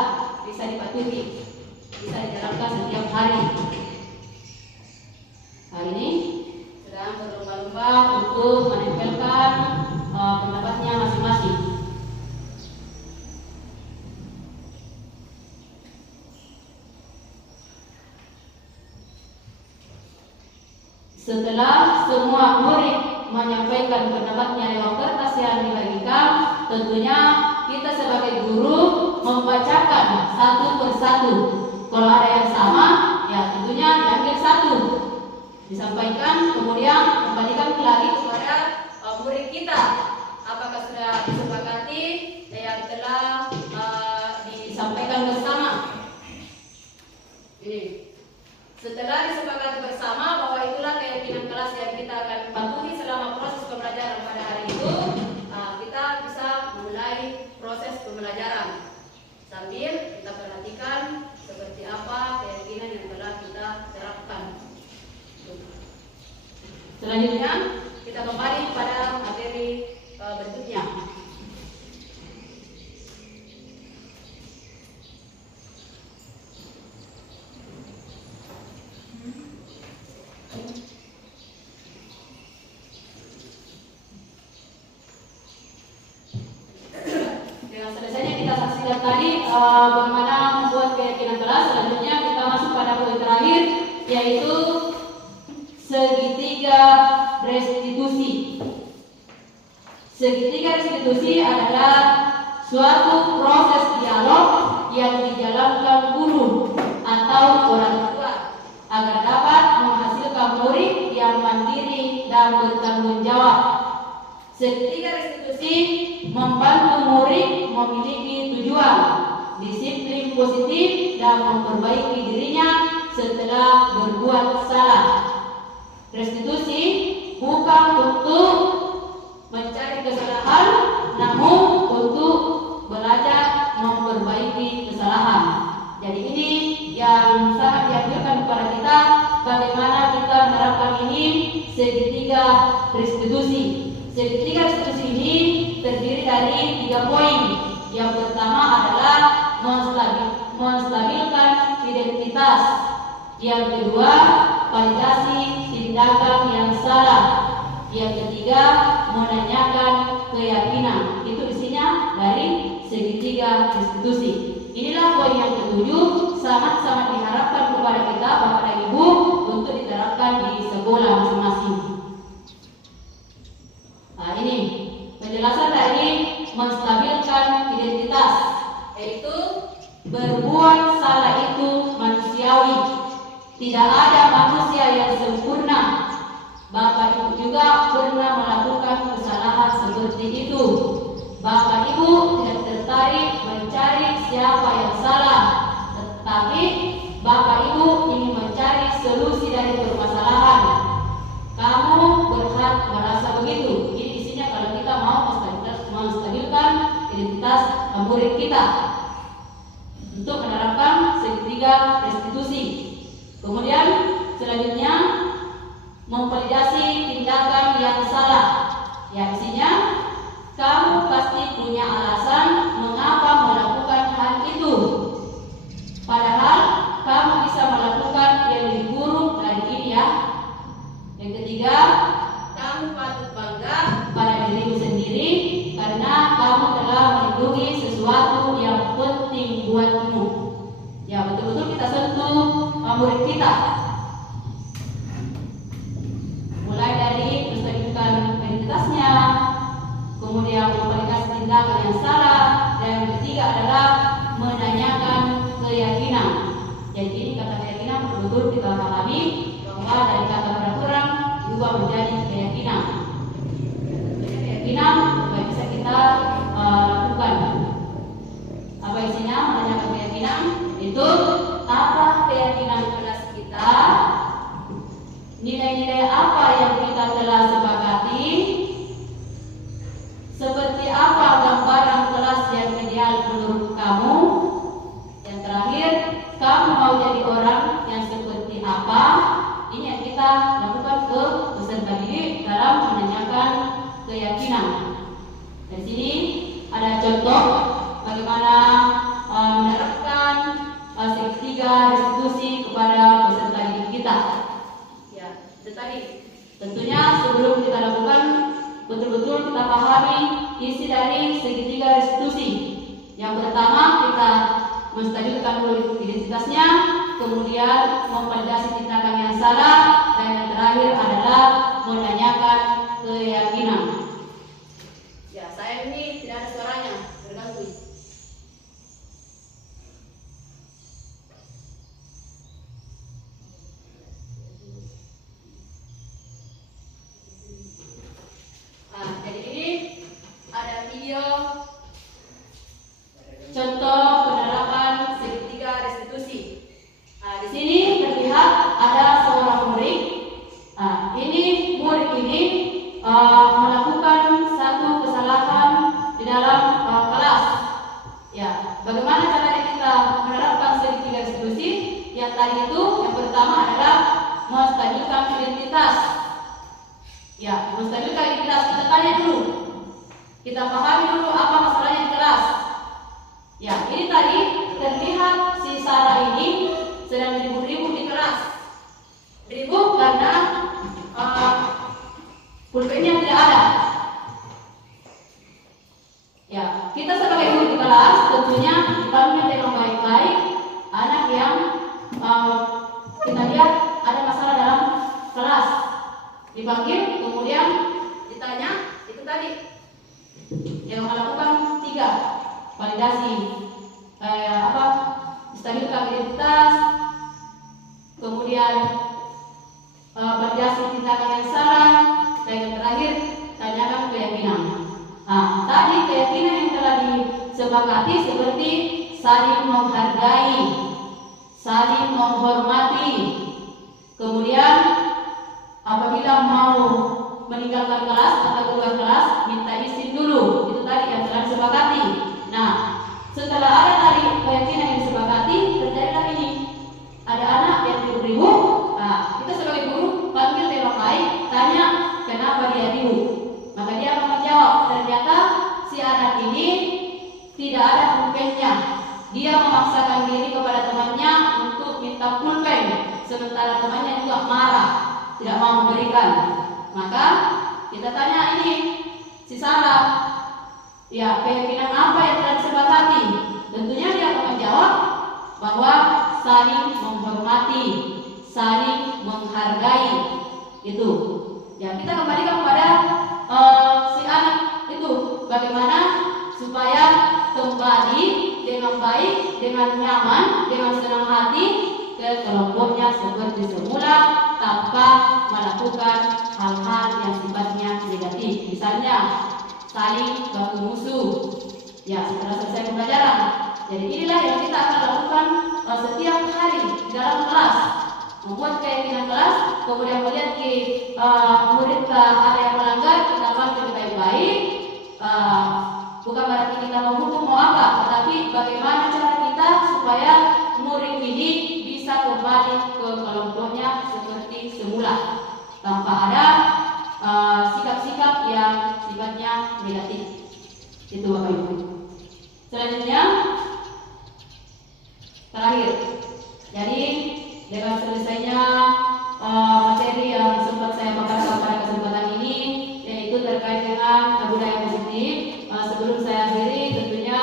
bisa dipatuhi, bisa dijalankan setiap hari. Hari ini sedang berlomba-lomba untuk menempelkan pendapatnya masing-masing. Setelah semua murid menyampaikan pendapatnya lewat kertas yang dibagikan, tentunya kita sebagai guru membacakan satu persatu. Kalau ada yang sama, ya tentunya diambil satu. disampaikan, kemudian kembalikan lagi kepada murid kita. Apakah sudah disepakati yang telah disampaikan bersama? Ini. Setelah disepakati bersama bahwa itulah keyakinan kelas yang kita akan patuhi selama proses pembelajaran pada hari itu, kita bisa memulai proses pembelajaran sambil kita perhatikan seperti apa keyakinan yang telah kita terapkan. Selanjutnya kita kembali pada materi berikutnya. Dengan selesainya kita saksikan tadi bagaimana membuat keyakinan kelas. Selanjutnya kita masuk pada poin terakhir, yaitu segitiga restitusi. Segitiga restitusi adalah suatu proses dialog yang dijalankan guru atau orang tua agar dapat menghasilkan murid yang mandiri dan bertanggung jawab. Segitiga restitusi membantu murid memiliki tujuan, disiplin positif, dan memperbaiki dirinya setelah berbuat salah. Restitusi bukan untuk mencari kesalahan, namun untuk belajar memperbaiki kesalahan. Jadi ini yang sangat dianjurkan kepada kita, bagaimana kita menerapkan ini segitiga restitusi. Segitiga restitusi ini terdiri dari 3 poin. Yang pertama adalah menstabilkan identitas. Yang kedua, validasi tindakan yang salah. Yang ketiga, menanyakan keyakinan. Itu isinya dari segitiga restitusi. Inilah poin yang ketujuh, sangat-sangat diharapkan kepada kita Bapak dan Ibu untuk diterapkan di sekolah masing-masing. Nah, ini penjelasan dari menstabilkan identitas, yaitu berbuat salah itu manusiawi. Tidak ada manusia yang sempurna. Bapak Ibu juga pernah melakukan kesalahan seperti itu. Bapak Ibu tidak tertarik mencari siapa yang salah, tetapi Bapak Ibu ingin mencari solusi dari permasalahan. Kamu berhak merasa begitu. Ini isinya kalau kita mau menstabilkan identitas murid kita untuk menerapkan segitiga restitusi. Kemudian selanjutnya memvalidasi tindakan yang salah. Ya, isinya kamu pasti punya alasan mengapa melakukan hal itu. Padahal kamu bisa melakukan yang lebih buruk dari ini ya. Yang ketiga, kamu patut bangga pada dirimu sendiri karena kamu telah melindungi sesuatu yang penting buatmu. Ya, betul-betul kita sentuh murid kita. Mulai dari menstabilkan identitasnya, kemudian memvalidasi tindakan yang salah, dan yang ketiga adalah menanyakan keyakinan. Jadi ini kata keyakinan betul-betul kita pahami bahwa dari kata peraturan juga menjadi keyakinan. Keyakinan yang bisa kita lakukan. Apa isinya menanyakan keyakinan? Itu apa keyakinan kelas kita? Nilai-nilai apa yang kita telah sepakati? Seperti apa gambaran kelas yang ideal menurut kamu? Yang terakhir, kamu mau jadi orang yang seperti apa? Ini yang kita lakukan ke peserta didik dalam menanyakan keyakinan. Di sini ada contoh bagaimana menerapkan segitiga restitusi kepada peserta didik kita. Ya, itu tadi. Tentunya sebelum kita lakukan, betul-betul kita pahami isi dari segitiga restitusi. Yang pertama, kita menstabilkan identitasnya, kemudian memvalidasi tindakan yang salah, dan yang terakhir adalah menanyakan keyakinan. Ya, saya ini tidak ada suaranya, terganggu. menstabilkan identitas. Ya, menstabilkan identitas. Kita tanya dulu, kita pahami dulu apa masalahnya di kelas. Ya, ini tadi terlihat si Sarah ini sedang ribut-ribut di kelas. Ribut karena pulpennya tidak ada. Ya, kita sebagai guru di kelas tentunya dipanggil dengan baik-baik anak yang kita lihat ada masalah dalam kelas. Dipanggil, kemudian ditanya, itu tadi yang melakukan 3 validasi, stabilkan identitas, kemudian validasi tindakan yang salah, dan yang terakhir tanyakan keyakinan. Nah, tadi keyakinan yang telah disepakati seperti saling menghargai, saling menghormati, kemudian apabila mau meninggalkan kelas atau keluar kelas minta izin dulu. Itu tadi yang telah disepakati. Nah, setelah ada tadi keyakinan yang disepakati, terjadilah ini. Ada anak yang ribut-ribut. Nah, kita sebagai guru panggil dengan baik, tanya kenapa dia ribut. Maka dia akan menjawab, ternyata si anak ini tidak ada pulpennya. Dia memaksakan diri kepada temannya untuk minta pulpen, sementara temannya juga marah, tidak mau memberikan. Maka kita tanya ini, si Sarah, ya keyakinan apa yang telah disepakati? Tentunya dia akan menjawab bahwa saling menghormati, saling menghargai. Itu. Ya, kita kembalikan kepada si anak itu, bagaimana supaya kembali dengan baik, dengan nyaman, dengan senang hati ke kelompoknya seperti semula, tanpa melakukan hal-hal yang sifatnya negatif. Misalnya saling baku musuh. Ya, setelah selesai pembelajaran. Jadi inilah yang kita akan lakukan setiap hari dalam kelas. Membuat keyakinan kelas, kemudian melihat murid ada yang melanggar, kita panggil baik-baik. Bukan berarti kita menghukum mau apa, tetapi bagaimana cara kita supaya murid ini bisa kembali ke kelompoknya seperti semula, tanpa ada sikap-sikap yang sifatnya negatif. Itu Bapak Ibu. Selanjutnya, terakhir. Jadi dengan selesainya materi yang sempat saya paparkan pada kesempatan ini, yaitu terkait dengan budaya positif. Sebelum saya akhiri, tentunya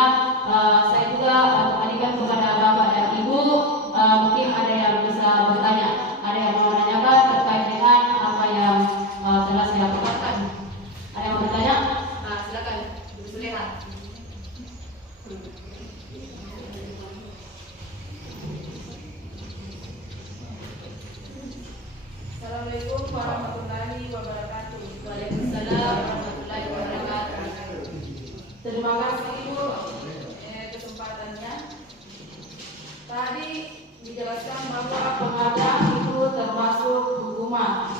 saya juga kembalikan kepada Bapak dan Ibu, mungkin ada yang bisa bertanya, ada yang mau menanyakan terkait dengan apa yang telah saya paparkan. Ada yang mau bertanya? Silakan, Bu Suleha. Assalamualaikum warahmatullahi wabarakatuh. Waalaikumsalam warahmatullahi wabarakatuh. Terima kasih Ibu kesempatannya. Tadi dijelaskan bahwa penghargaan itu termasuk hukuman.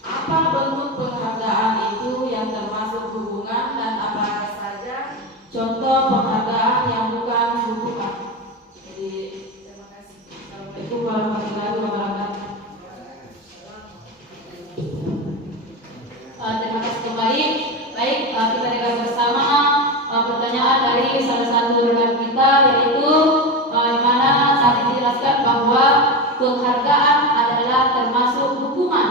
Apa bentuk penghargaan itu yang termasuk hubungan dan apa saja contoh penghargaan yang bukan hukuman? Jadi terima kasih. Assalamualaikum warahmatullahi wabarakatuh. Terima kasih kembali. Baik, kita dengar bersama pertanyaan dari salah satu rekan kita, yaitu di mana tadi dijelaskan bahwa penghargaan adalah termasuk hukuman.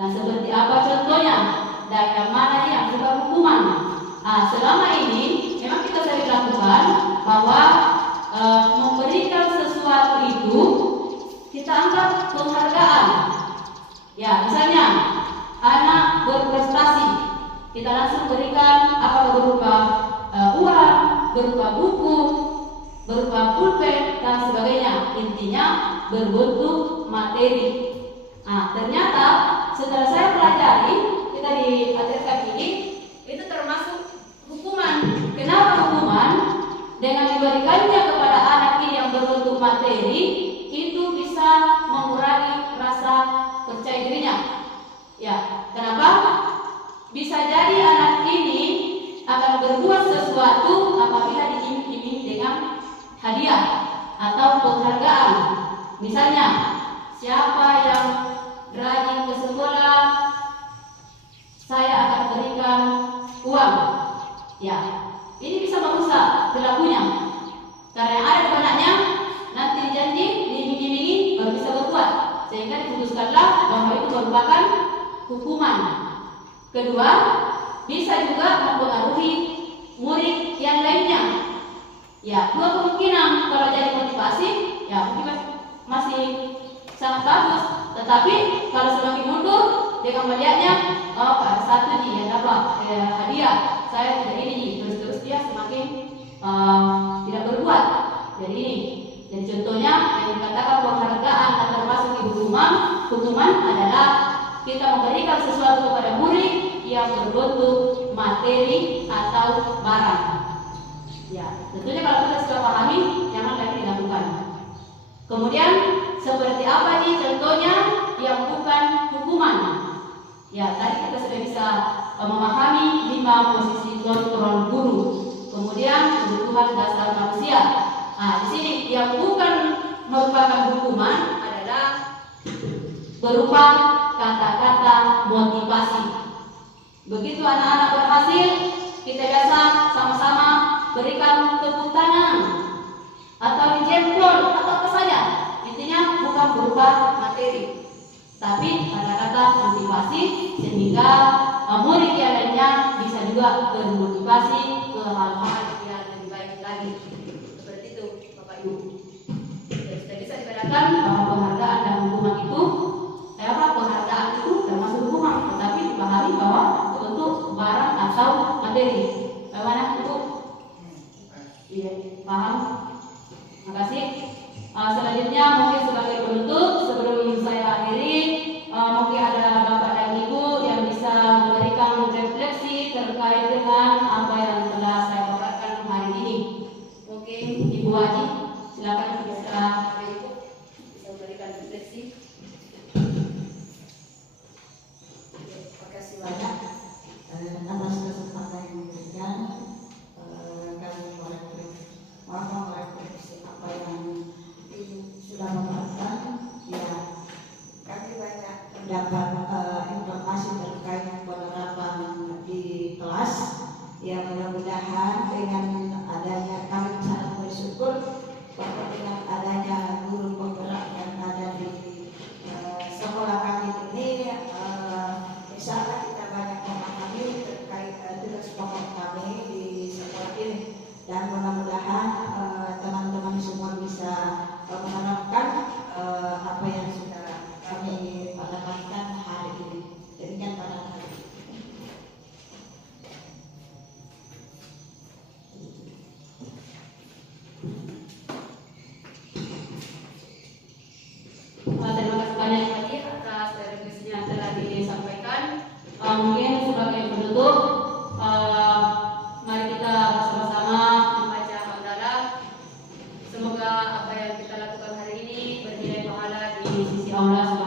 Dan seperti apa contohnya? Dan yang mana yang bukan hukuman? Selama ini memang kita sering lakukan bahwa memberikan sesuatu itu kita anggap penghargaan. Ya, misalnya anak berprestasi, kita langsung berikan apa berupa uang, berupa buku, berupa pulpen dan sebagainya. Intinya berbentuk materi. Ternyata setelah saya pelajari, kita diajarkan ini, itu termasuk hukuman. Kenapa hukuman? Dengan diberikannya kepada anak ini yang berbentuk materi, itu bisa mengurangi rasa percaya dirinya. Ya, kenapa? Bisa jadi anak ini akan berbuat sesuatu apabila diiming-iming dengan hadiah atau penghargaan. Misalnya, siapa yang rajin ke sekolah, saya akan berikan uang. Ya, ini bisa merusak perilakunya. Karena yang ada di benaknya nanti dijanji, diiming-imingi baru bisa berbuat, sehingga diputuskanlah bahwa itu merupakan hukuman. Kedua, bisa juga mempengaruhi murid yang lainnya. Ya, dua kemungkinan. Kalau jadi motivasi, ya mungkin masih sangat bagus. Tetapi kalau semakin mundur, dia akan melihatnya, oh ada satu nih yang dapat hadiah, saya tidak ini, terus dia semakin tidak berbuat. Jadi ini, jadi contohnya yang dikatakan penghargaan atau termasuk hukuman adalah kita memberikan sesuatu kepada murid yang berbentuk materi atau barang. Ya, tentunya kalau kita sudah pahami, jangan lagi dilakukan. Kemudian seperti apa nih contohnya yang bukan hukuman? Ya, tadi kita sudah bisa memahami 5 posisi kontrol guru. Kemudian kebutuhan dasar manusia. Nah, di sini yang bukan merupakan hukuman adalah berupa kata-kata motivasi. Begitu anak-anak berhasil, kita biasa sama-sama berikan tepuk tangan atau dijemplon atau apa saja. Intinya bukan berupa materi, tapi kata-kata motivasi sehingga murid yang lainnya bisa juga termotivasi ke hal-hal yang lebih baik lagi. Seperti itu, Bapak Ibu. Jadi sudah bisa dibedakan bahwa penghargaan dan hukuman itu, penghargaan itu termasuk hukuman, tetapi dipahami bahwa untuk barang atau materi. Bagaimana Ibu? Iya, paham? Terima kasih. Selanjutnya mungkin sebagai penutup sebelum saya akhiri, mungkin ada Bapak dan Ibu yang bisa memberikan refleksi terkait dengan apa yang telah saya paparkan hari ini. Mungkin Ibu Haji, silakan bisa memberikan refleksi. Terima kasih banyak atas kesempatan yang diberikan. Kami merefleksi apa yang sudah membahas. Ya, kami banyak mendapat informasi terkait penerapan di kelas. Ya, mudah-mudahan dengan adanya, kami sangat bersyukur bahwa dengan adanya guru penggerak yang ada di sekolah kami ini, insya Allah kita banyak memahami terkait tugas pokok kami di sekolah ini, dan mudah-mudahan teman-teman semua bisa menerapkan apa yang sudah kami dapatkan hari ini. Demikian pada hari ini. Terima kasih banyak lagi atas refleksinya yang telah disampaikan. Mungkin sebagai penutup, mari kita bersama-sama membaca hamdalah. Semoga apa yang kita lakukan hari ini bernilai pahala di sisi Allah